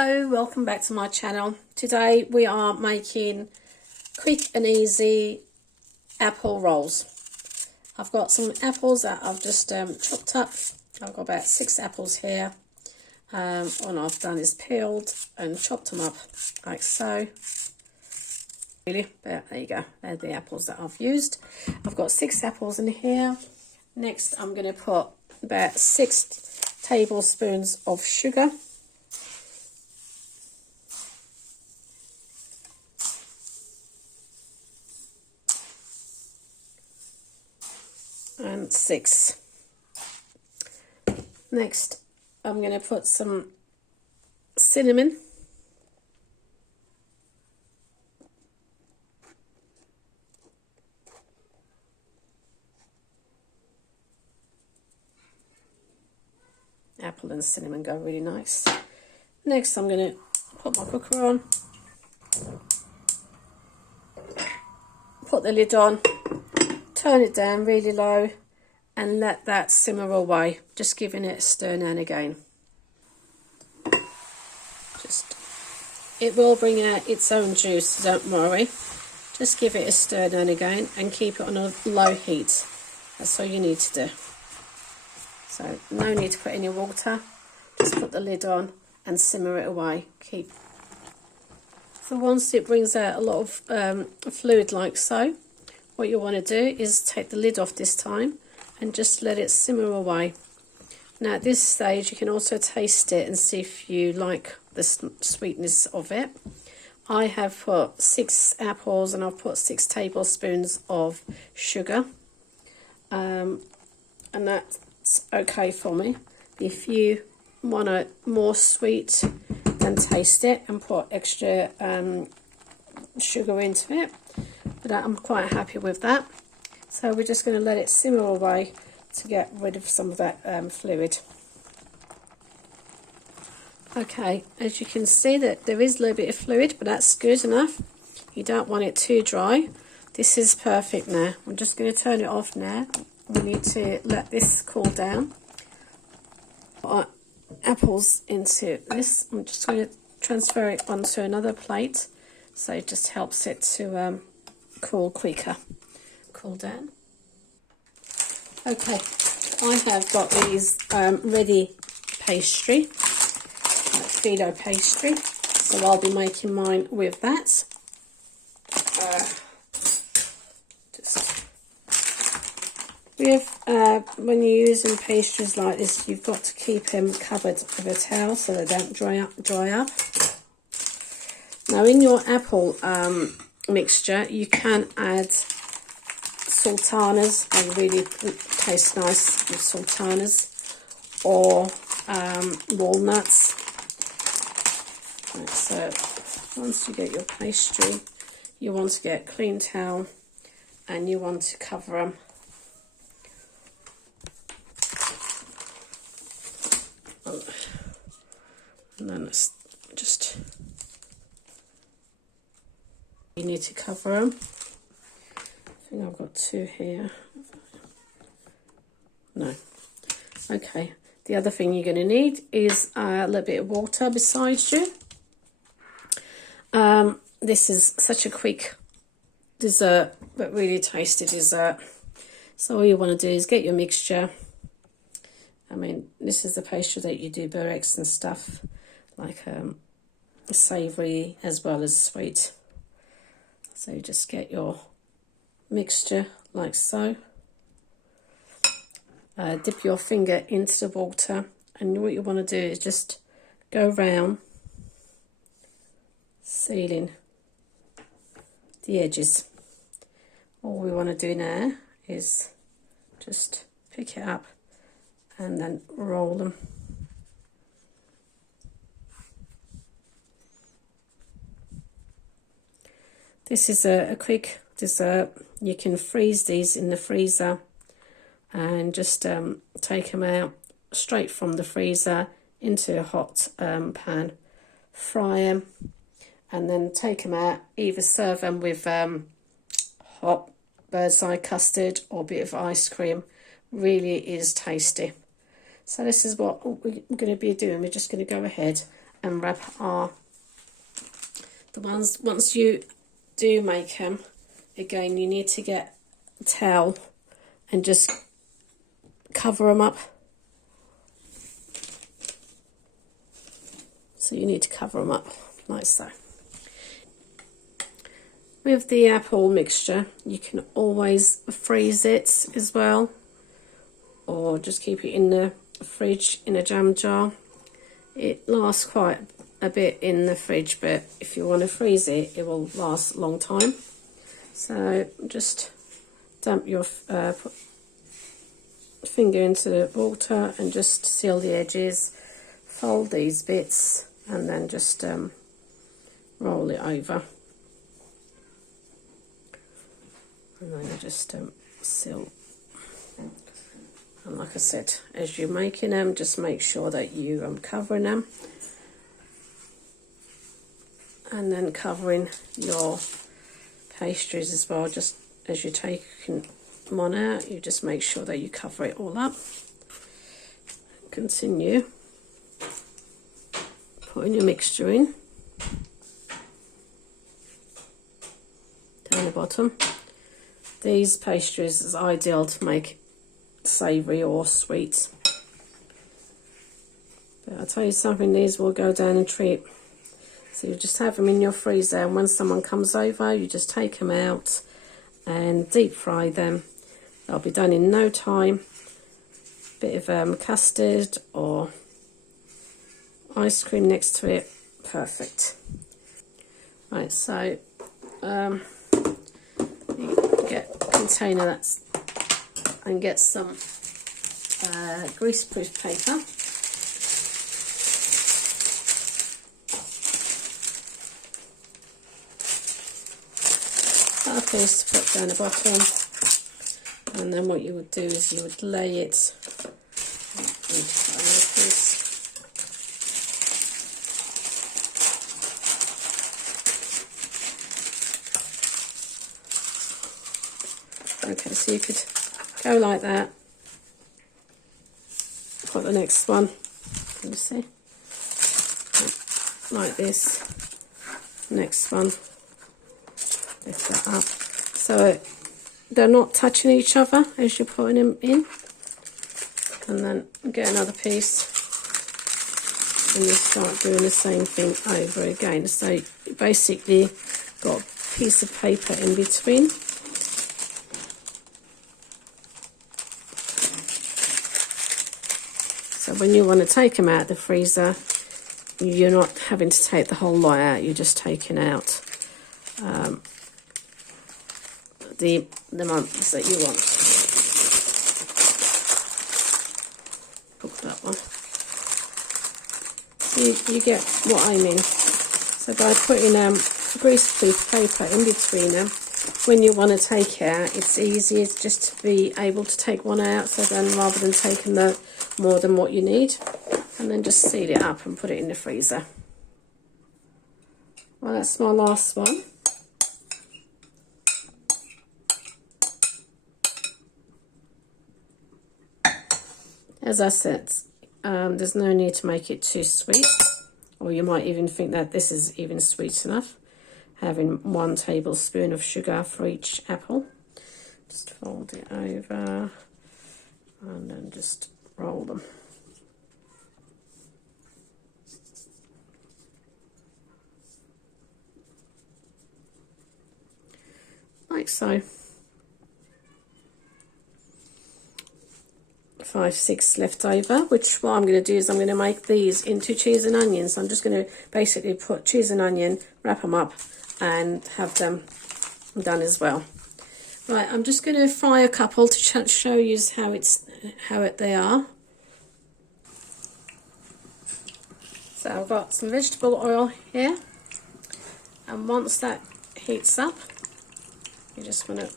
Hello, welcome back to my channel. Today we are making quick and easy apple rolls. I've got some apples that I've just chopped up. I've got about 6 apples here. All I've done is peeled and chopped them up like so. Really, but there you go. They're the apples that I've used. I've got 6 apples in here. Next I'm going to put about 6 tablespoons of sugar. And 6. Next, I'm going to put some cinnamon. Apple and cinnamon go really nice. Next, I'm going to put my cooker on. Put the lid on. Turn it down really low and let that simmer away, just giving it a stir now and again. It will bring out its own juice, don't worry. Just give it a stir now and again and keep it on a low heat. That's all you need to do. So no need to put any water, just put the lid on and simmer it away. So once it brings out a lot of fluid like so, what you want to do is take the lid off this time and just let it simmer away. Now at this stage you can also taste it and see if you like the sweetness of it. I have put 6 apples and I've put 6 tablespoons of sugar. And that's okay for me. If you want it more sweet, then taste it and put extra sugar into it. But I'm quite happy with that. So we're just going to let it simmer away to get rid of some of that fluid. Okay, as you can see that there is a little bit of fluid, but that's good enough. You don't want it too dry. This is perfect now. I'm just going to turn it off now. We need to let this cool down. Put our apples into this. I'm just going to transfer it onto another plate, so it just helps it to cool quicker, cool down. Okay, I have got these ready pastry, FILO pastry, so I'll be making mine with that. When you're using pastries like this, you've got to keep them covered with a towel so they don't dry up. Now in your apple mixture, you can add sultanas. They really taste nice with sultanas, or walnuts. Right, so once you get your pastry, you want to get a clean towel and you want to cover them. And then it's just, you need to cover them. I think I've got 2 here. No. Okay. The other thing you're going to need is a little bit of water beside you. This is such a quick dessert, but really tasty dessert. So all you want to do is get your mixture. I mean, this is the pastry that you do barrettes and stuff, like savoury as well as sweet. So you just get your mixture like so. Dip your finger into the water, and what you want to do is just go round, sealing the edges. All we want to do now is just pick it up and then roll them. This is a quick dessert. You can freeze these in the freezer and just take them out straight from the freezer into a hot pan, fry them, and then take them out. Either serve them with hot bird's eye custard or a bit of ice cream. Really is tasty. So this is what we're going to be doing. We're just going to go ahead and wrap are the ones, once you do make them, again you need to get a towel and just cover them up. So you need to cover them up like so. With the apple mixture, you can always freeze it as well, or just keep it in the fridge in a jam jar. It lasts quite a bit in the fridge, but if you want to freeze it, it will last a long time. So just dump your finger into the water and just seal the edges, fold these bits, and then just roll it over. And then you just seal. And like I said, as you're making them, just make sure that you covering them, and then covering your pastries as well. Just as you're taking one out, you just make sure that you cover it all up. Continue putting your mixture in down the bottom. These pastries is ideal to make savoury or sweet. But I'll tell you something, these will go down a treat. So you just have them in your freezer, and when someone comes over, you just take them out and deep fry them. They'll be done in no time. Bit of custard or ice cream next to it, perfect. Right, so you get a container that's, and get some greaseproof paper. That piece to put down the bottom, and then what you would do is you would lay it. Okay, so you could go like that. Put the next one, can you see? Like this. Next one. Lift that up. So they're not touching each other as you're putting them in. And then get another piece. And you start doing the same thing over again. So you basically got a piece of paper in between. So when you want to take them out of the freezer, you're not having to take the whole lot out, you're just taking out the months that you want. Cook that one. You get what I mean. So by putting greaseproof paper in between them, when you want to take it out, it's easier just to be able to take one out, so then rather than taking the more than what you need, and then just seal it up and put it in the freezer. Well, that's my last one. As I said, there's no need to make it too sweet, or you might even think that this is even sweet enough. Having 1 tablespoon of sugar for each apple. Just fold it over and then just roll them. Like so. 5, 6 left over, which what I'm going to do is I'm going to make these into cheese and onions. I'm just going to basically put cheese and onion, wrap them up, and have them done as well. Right, I'm just going to fry a couple to show you how they are. So I've got some vegetable oil here, and once that heats up, you just want to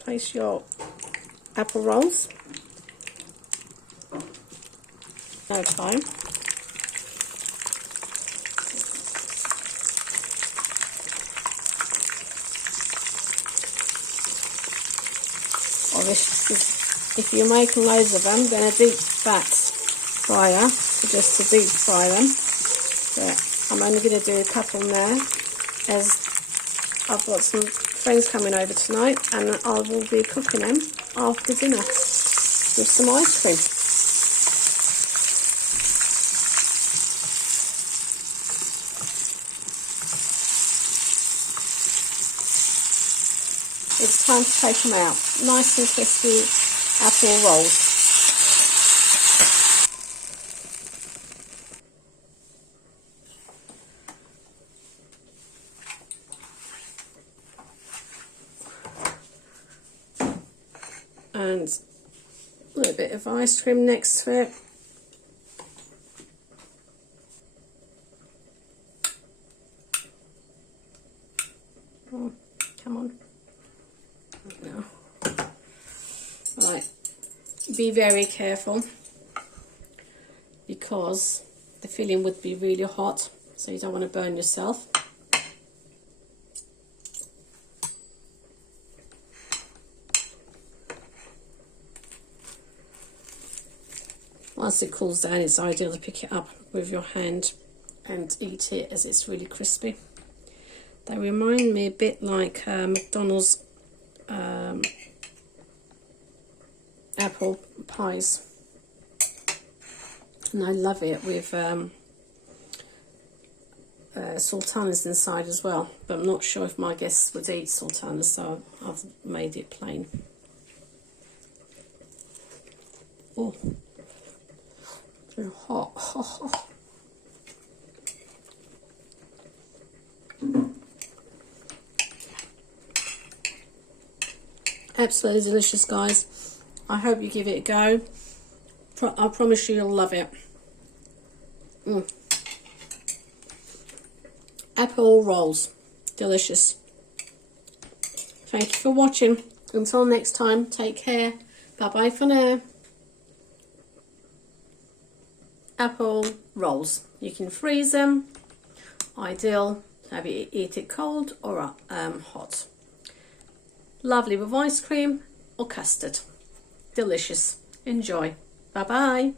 place your apple rolls. No time. If you're making loads of them, then a deep fat fryer, so just to deep fry them. Yeah, I'm only going to do a couple now, as I've got some friends coming over tonight, and I will be cooking them after dinner with some ice cream. It's time to take them out. Nice and crispy apple rolls. And a little bit of ice cream next to it. Oh, come on. No. Right, be very careful because the filling would be really hot, so you don't want to burn yourself. Once it cools down, it's ideal to pick it up with your hand and eat it, as it's really crispy. They remind me a bit like McDonald's apple pies, and I love it with sultanas inside as well, but I'm not sure if my guests would eat sultanas, so I've made it plain. Oh, they're hot. Absolutely delicious, guys. I hope you give it a go. I promise you you'll love it. Apple rolls, delicious. Thank you for watching. Until next time, take care. Bye bye for now. Apple rolls. You can freeze them. Ideal. Have you eat it cold or hot. Lovely with ice cream or custard. Delicious. Enjoy. Bye bye.